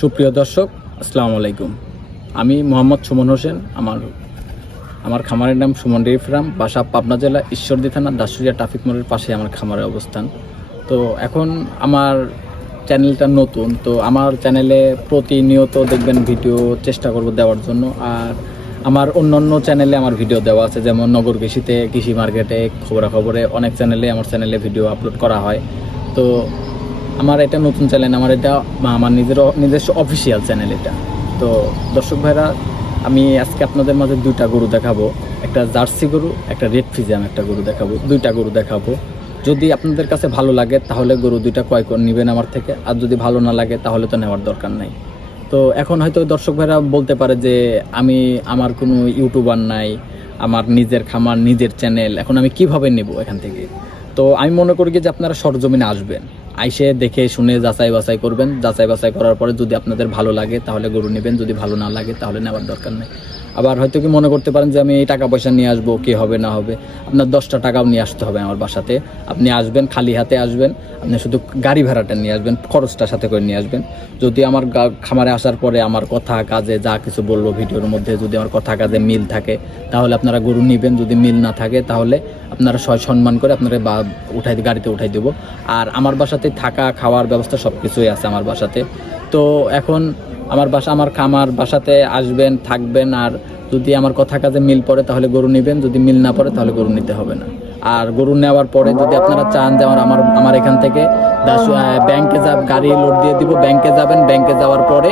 সুপ্রিয় দর্শক, আসসালামু আলাইকুম। আমি মোহাম্মদ সুমন হোসেন। আমার খামারের নাম সুমন ডেইরি ফার্ম, বাসা পাবনা জেলা ঈশ্বরদী থানা দাসুরিয়া ট্রাফিক মোড়ের পাশে আমার খামারের অবস্থান। তো এখন আমার চ্যানেলটা নতুন, তো আমার চ্যানেলে প্রতিনিয়ত দেখবেন ভিডিও চেষ্টা করব দেওয়ার জন্য। আর আমার অন্যান্য চ্যানেলে আমার ভিডিও দেওয়া আছে, যেমন নগর কৃষিতে, কৃষি মার্কেটে, খবরাখবরে, অনেক আমার চ্যানেলে ভিডিও আপলোড করা হয়। তো আমার এটা নতুন চ্যানেল, আমার নিজস্ব অফিসিয়াল চ্যানেল এটা। তো দর্শক ভাইরা, আমি আজকে আপনাদের মাঝে দুইটা গরু দেখাবো, একটা জার্সি গরু, একটা রেড ফিজিয়াম একটা গরু দেখাবো। দুইটা গরু দেখাবো। যদি আপনাদের কাছে ভালো লাগে তাহলে গরু দুইটা ক্রয় করে নেবেন আমার থেকে, আর যদি ভালো না লাগে তাহলে তো নেওয়ার দরকার নাই। তো এখন হয়তো দর্শক ভাইরা বলতে পারে যে আমার কোনো ইউটিউবার নাই, আমার নিজের খামার, নিজের চ্যানেল, এখন আমি কিভাবে নেব এখান থেকে। তো আমি মনে করি যে আপনারা সরজমিনে আসবেন, আইসে দেখে শুনে যাচাই বাছাই করবেন। যাচাই বাছাই করার পরে যদি আপনাদের ভালো লাগে তাহলে গরু নেবেন, যদি ভালো না লাগে তাহলে নেওয়ার দরকার নেই। আবার হয়তো কি মনে করতে পারেন যে আমি এই টাকা পয়সা নিয়ে আসবো, কি হবে না হবে, আপনার 10টা টাকাও নিয়ে আসতে হবে আমার বাসাতে। আপনি আসবেন, খালি হাতে আসবেন, আপনি শুধু গাড়ি ভাড়াটা নিয়ে আসবেন, খরচটা সাথে করে নিয়ে আসবেন। যদি আমার খামারে আসার পরে আমার কথা কাজে যা কিছু বলবো ভিডিওর মধ্যে, যদি আমার কথা কাজে মিল থাকে তাহলে আপনারা গরু নেবেন, যদি মিল না থাকে তাহলে আপনারা সম্মান করে আপনারা গাড়িতে উঠাই দেবো। আর আমার বাসাতে থাকা খাওয়ার ব্যবস্থা সব কিছুই আছে আমার বাসাতে। তো এখন আমার বাসাতে আসবেন, থাকবেন, আর যদি আমার কথা কাজে মিল পড়ে তাহলে গরু নেবেন, যদি মিল না পড়ে তাহলে গরু নিতে হবে না। আর গরু নেওয়ার পরে যদি আপনারা চান যে আমার এখান থেকে ব্যাংকে গাড়ি লোড দিয়ে দিব, ব্যাংকে যাবেন, ব্যাংকে যাওয়ার পরে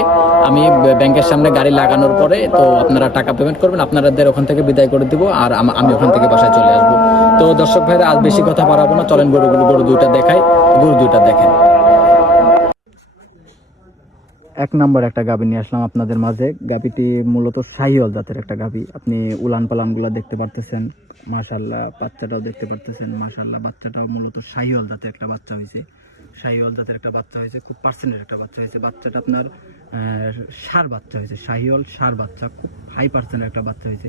আমি ব্যাংকের সামনে গাড়ি লাগানোর পরে তো আপনারা টাকা পেমেন্ট করবেন, আপনাদের ওখান থেকে বিদায় করে দিব, আর আমি ওখান থেকে বাসায় চলে আসবো। তো দর্শক ভাইরা, আজ বেশি কথা বাড়াবো না, চলেন গরু দুইটা দেখাই, গরু দুইটা দেখেন। এক নম্বর একটা গাভী নিয়ে আসলাম আপনাদের মাঝে। গাভীটি মূলত শাহিওয়াল জাতের একটা গাভী। আপনি উলান পালানগুলো দেখতে পারতেছেন, মাশাআল্লাহ। বাচ্চাটাও দেখতে পারতেছেন, মাশাআল্লাহ। বাচ্চাটাও মূলত শাহিওয়াল জাতের একটা বাচ্চা হয়েছে। শাহিওয়াল জাতের একটা বাচ্চা হয়েছে, খুব পার্সেন্টের একটা বাচ্চা হয়েছে। বাচ্চাটা আপনার ষাঁড় বাচ্চা হয়েছে, শাহিওয়াল ষাঁড় বাচ্চা, খুব হাই পার্সেন্টের একটা বাচ্চা হয়েছে।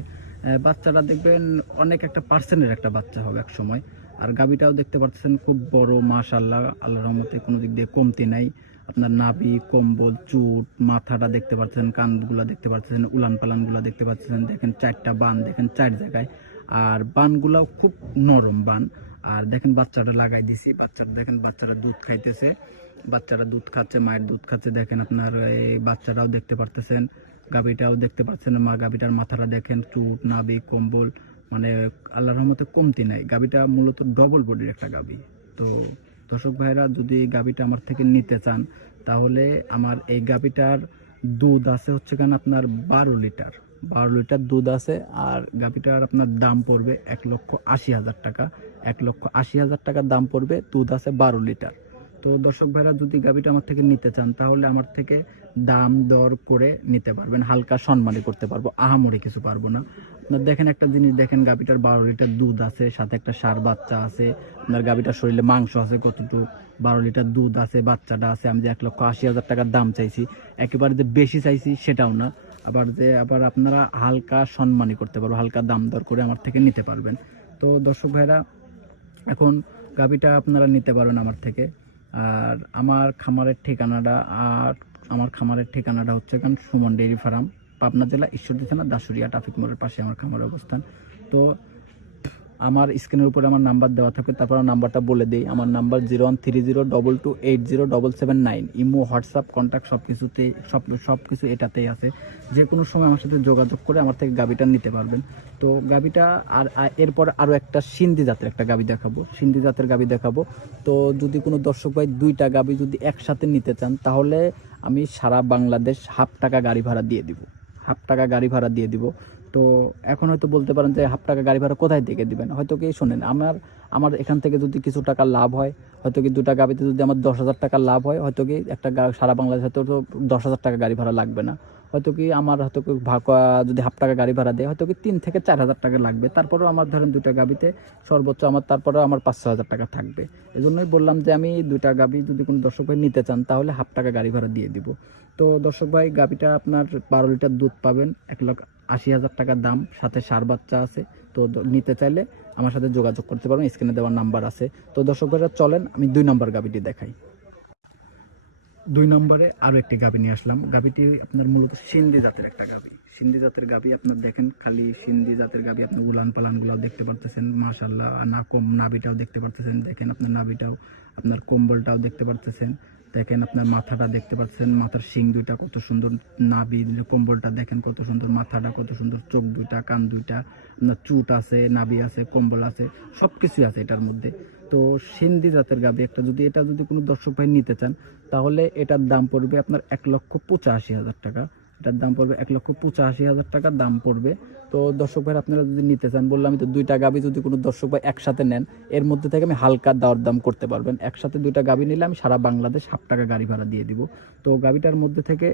বাচ্চাটা দেখবেন অনেক একটা পার্সেন্টের একটা বাচ্চা হবে এক সময়। আর গাভীটাও দেখতে পাচ্ছেন খুব বড়, মাশাআল্লাহ। আল্লাহর রহমতে কোনো দিক দিয়ে কমতি নাই। আপনার নাভি, কম্বল, চুট, মাথাটা দেখতে পাচ্ছেন, কানগুলা দেখতে পাচ্ছেন, উলান পালানগুলা দেখতে পাচ্ছেন। দেখেন 4টা বান, দেখেন 4 জায়গায়। আর বানগুলাও খুব নরম বান। আর দেখেন বাচ্চাটা লাগাই দিছি, বাচ্চারা দুধ খাইতেছে, বাচ্চারা দুধ খাচ্ছে, মায়ের দুধ খাচ্ছে। দেখেন আপনার এই বাচ্চাটাও দেখতে পারতেছেন, গাভীটাও দেখতে পাচ্ছেন। গাভীটার মাথাটা দেখেন, চুট, নাভি, কম্বল, মানে আল্লাহর রহমতে কমতি নাই। গাভীটা মূলত ডবল বডির একটা গাভী। তো দর্শক ভাইরা, যদি এই গাভীটা আমার থেকে নিতে চান তাহলে আমার এই গাভীটার দুধ আছে হচ্ছে কেন আপনার 12 লিটার দুধ আছে। আর গাভীটার আপনার দাম পড়বে 1,80,000 টাকা। 1,80,000 টাকার দাম পড়বে, দুধ আছে 12 লিটার। তো দর্শক ভাইরা, যদি গাভীটা আমার থেকে নিতে চান তাহলে আমার থেকে দাম দর করে নিতে পারবেন, হালকা সম্মানই করতে পারবো, আহামরি কিছু পারবো না। আপনার দেখেন একটা জিনিস দেখেন, গাভীটার 12 লিটার দুধ আছে, সাথে একটা ষাঁড় বাচ্চা আছে। আপনার গাভীটার শরীরে মাংস আছে কতটুকু, 12 লিটার দুধ আছে, বাচ্চাটা আছে। আমি যে 1,80,000 টাকার দাম চাইছি, একেবারে যে বেশি চাইছি সেটাও না। আবার আপনারা হালকা সম্মানই করতে পারবো, হালকা দাম দর করে আমার থেকে নিতে পারবেন। তো দর্শক ভাইরা, এখন গাভীটা আপনারা নিতে পারবেন আমার থেকে। আর আমার খামারের ঠিকানাটা হচ্ছে কারণ সুমন ডেইরি ফার্ম, পাবনা জেলা ঈশ্বরদী থানা দাসুরিয়া ট্রাফিক মোড়ের পাশে আমার খামারের অবস্থান। তো আমার স্ক্রিনের উপরে আমার নাম্বার দেওয়া থাকবে, তারপর নাম্বারটা বলে দিই। আমার নাম্বার 013022807779। ইমো, হোয়াটসঅ্যাপ, কন্ট্যাক্ট সব কিছু এটাতেই আছে। যে কোনো সময় আমার সাথে যোগাযোগ করে আমার থেকে গাভীটা নিতে পারবেন। তো গাভীটা এরপর আরও একটা সিন্ধি জাতের একটা গাভী দেখাবো। তো যদি কোনো দর্শক ভাই দুইটা গাভী যদি একসাথে নিতে চান তাহলে আমি সারা বাংলাদেশ ½ টাকা গাড়ি ভাড়া দিয়ে দিব। তো এখন হয়তো বলতে পারেন যে ½ টাকা গাড়ি ভাড়া কোথায় থেকে দিবেন। হয়তো কি শোনেন, আমার এখান থেকে যদি কিছু টাকা লাভ হয়, হয়তো কি দুটা গাড়িতে যদি আমার 10,000 টাকা লাভ হয়, হয়তো কি সারা বাংলাদেশ হয়তো 10,000 টাকা গাড়ি ভাড়া লাগবে না। হয়তো কি আমার যদি ½ টাকা গাড়ি ভাড়া দেয়, হয়তো কি 3 থেকে 4,000 টাকা লাগবে। তারপরেও আমার ধরেন দুটা গাড়িতে সর্বোচ্চ তারপরেও আমার 5-6 হাজার টাকা থাকবে। এই জন্যই বললাম যে আমি দুইটা গাড়ি যদি কোনো দর্শক ভাই নিতে চান তাহলে ½ টাকা গাড়ি ভাড়া দিয়ে দিব। তো দর্শক ভাই, গাভীটা আপনার 12 লিটার দুধ পাবেন, 1,80,000 টাকার দাম, সাথে ষাঁড় বাচ্চা আছে। তো নিতে চাইলে আমার সাথে যোগাযোগ করতে পারবেন, স্ক্রিনে দেওয়ার নাম্বার আছে। তো দর্শক ভাইরা, চলেন আমি 2 নম্বর গাভীটি দেখাই। 2 নম্বরে আরও একটি গাভী নিয়ে আসলাম। গাভীটি আপনার মূলত সিন্ধি জাতের একটা গাভী। সিন্ধি জাতের গাভী আপনার দেখেন, খালি সিন্ধি জাতের গাভী, আপনার উলান পালানগুলো দেখতে পারতেছেন, মাশাআল্লাহ। না কম নাভিটাও দেখতে পারতেছেন, দেখেন আপনার নাভিটাও, আপনার কম্বলটাও দেখতে পারতেছেন, দেখেন আপনার মাথাটা দেখতে পাচ্ছেন, মাথার শিং দুইটা কত সুন্দর, নাভি কম্বলটা দেখেন কত সুন্দর, মাথাটা কত সুন্দর, চোখ দুইটা, কান দুইটা, আপনার চুট আছে, নাভি আছে, কম্বল আছে, সব কিছুই আছে এটার মধ্যে। তো সিন্ধি জাতের গাভী একটা, যদি এটা যদি কোনো দর্শক ভাই নিতে চান, তাহলে এটার দাম পড়বে আপনার 1,85,000 টাকা। এটার দাম পড়বে 1,85,000 টাকা দাম পড়বে। তো দর্শক ভাই আপনারা যদি নিতে চান, বললাম তো 2টা গাভী যদি কোনো দর্শক ভাই একসাথে নেন, এর মধ্যে থেকে আমি হালকা দর দাম করতে পারবেন। একসাথে 2টা গাভী নিলে আমি সারা বাংলাদেশ ৳1,000 গাড়ি ভাড়া দিয়ে দিব। তো গাভীটার মধ্যে থেকে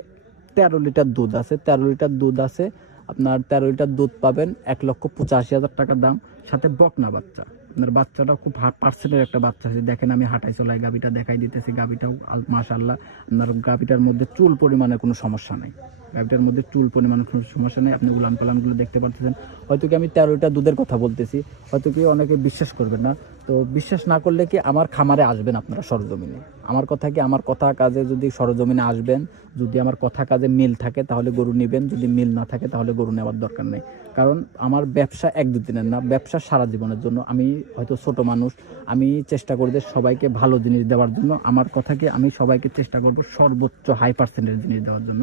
13 লিটার দুধ আছে, 13 লিটার দুধ আছে। আপনার 13 লিটার দুধ পাবেন, 1,85,000 টাকা দাম, সাথে বকনা বাচ্চা। আপনার বাচ্চাটা খুব পার্সেন্টের একটা বাচ্চা আছে, দেখেন আমি হাঁটাই চলাই গাভীটা দেখাই দিতেছি। গাভীটাও মাশাআল্লাহ, আপনার গাভীটার মধ্যে চুল পরিমাণে কোনো সমস্যা নেই, গাভীটার মধ্যে চুল পরিমাণে কোনো সমস্যা নেই। আপনি উলান পালানগুলো দেখতে পাচ্ছেন। হয়তো কি আমি 13 লিটার দুধের কথা বলতেছি, হয়তো কি অনেকে বিশ্বাস করবেন না। তো বিশ্বাস না করলে কি আমার খামারে আসবেন আপনারা সরজমিনে। আমার কথা কি, আমার কথা কাজে যদি সরজমিনে আসবেন, যদি আমার কথা কাজে মিল থাকে তাহলে গরু নেবেন, যদি মিল না থাকে তাহলে গরু নেওয়ার দরকার নেই। কারণ আমার ব্যবসা 1-2 দিনের না, ব্যবসা সারা জীবনের জন্য। আমি হয়তো ছোট মানুষ, আমি চেষ্টা করি যে সবাইকে ভালো জিনিস দেওয়ার জন্য। আমার কথাকে আমি সবাইকে চেষ্টা করব সর্বোচ্চ হাই পার্সেন্টের জিনিস দেওয়ার জন্য।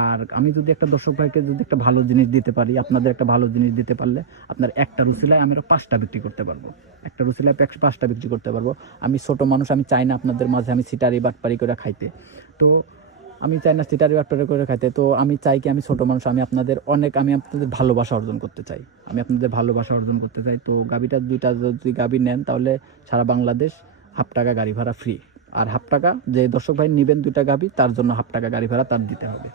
আর আমি যদি একটা দর্শক ভাইকে যদি একটা ভালো জিনিস দিতে পারি, আপনাদের একটা ভালো জিনিস দিতে পারলে, আপনার একটা রুসিলায় আমি 5টা বিক্রি করতে পারবো, একটা রুসিলায় 5টা বিক্রি করতে পারবো। আমি ছোট মানুষ, আমি চাই না আপনাদের মাঝে আমি সিটারি বাটপারি করে খাইতে। তো আমি চাই না সিটারি বাটপারি করে খাইতে। তো আমি চাই কি, আমি ছোট মানুষ, আমি আপনাদের ভালোবাসা অর্জন করতে চাই, আমি আপনাদের ভালোবাসা অর্জন করতে চাই। তো গাভীটা 2টা যদি গাভী নেন, তাহলে সারা বাংলাদেশ ৳1,000 গাড়ি ভাড়া ফ্রি। আর ৳1,000 যে দর্শক ভাই নেবেন 2টা গাভী, তার জন্য ৳1,000 গাড়ি ভাড়া তার দিতে হবে।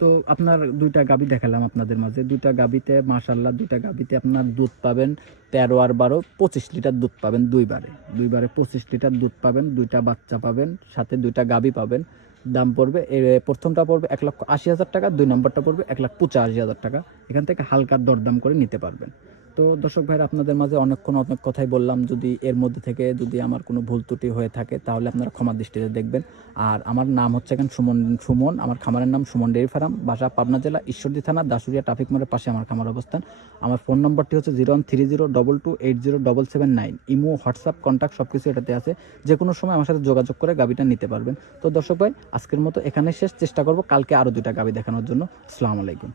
তো আপনার 2টা গাভী দেখালাম আপনাদের মাঝে। 2টা গাভীতে মাশাআল্লাহ, 2টা গাভীতে আপনার দুধ পাবেন 13 আর 12 25 লিটার দুধ পাবেন, দুইবারে 25 লিটার দুধ পাবেন, 2টা বাচ্চা পাবেন, সাথে 2টা গাভী পাবেন। দাম পড়বে, প্রথমটা পড়বে 1,80,000 টাকা, 2 নম্বরটা পড়বে 1,85,000 টাকা। এখান থেকে হালকা দরদাম করে নিতে পারবেন। তো দর্শক ভাইরা, আপনাদের মাঝে অনেক কথাই বললাম। যদি এর মধ্যে থেকে যদি আমার কোনো ভুল ত্রুটি হয়ে থাকে, তাহলে আপনারা ক্ষমার দৃষ্টিতে দেখবেন। আর আমার নাম হচ্ছে এখন সুমন, আমার খামারের নাম সুমন ডেইরি ফার্ম, বাসা পাবনা জেলা ঈশ্বরদী থানা দাসুরিয়া ট্রাফিক মোড়ের পাশে আমার খামার অবস্থান। আমার ফোন নম্বরটি হচ্ছে 013022280779। ইমো, হোয়াটসঅ্যাপ, কন্ট্যাক্ট সব কিছু এটাতে আছে। যে কোনো সময় আমার সাথে যোগাযোগ করে গাভীটা নিতে পারবেন। তো দর্শক ভাই, আজকের মতো এখানে শেষ। চেষ্টা করব কালকে আরও 2টা গাভী দেখানোর জন্য। আসসালামু আলাইকুম।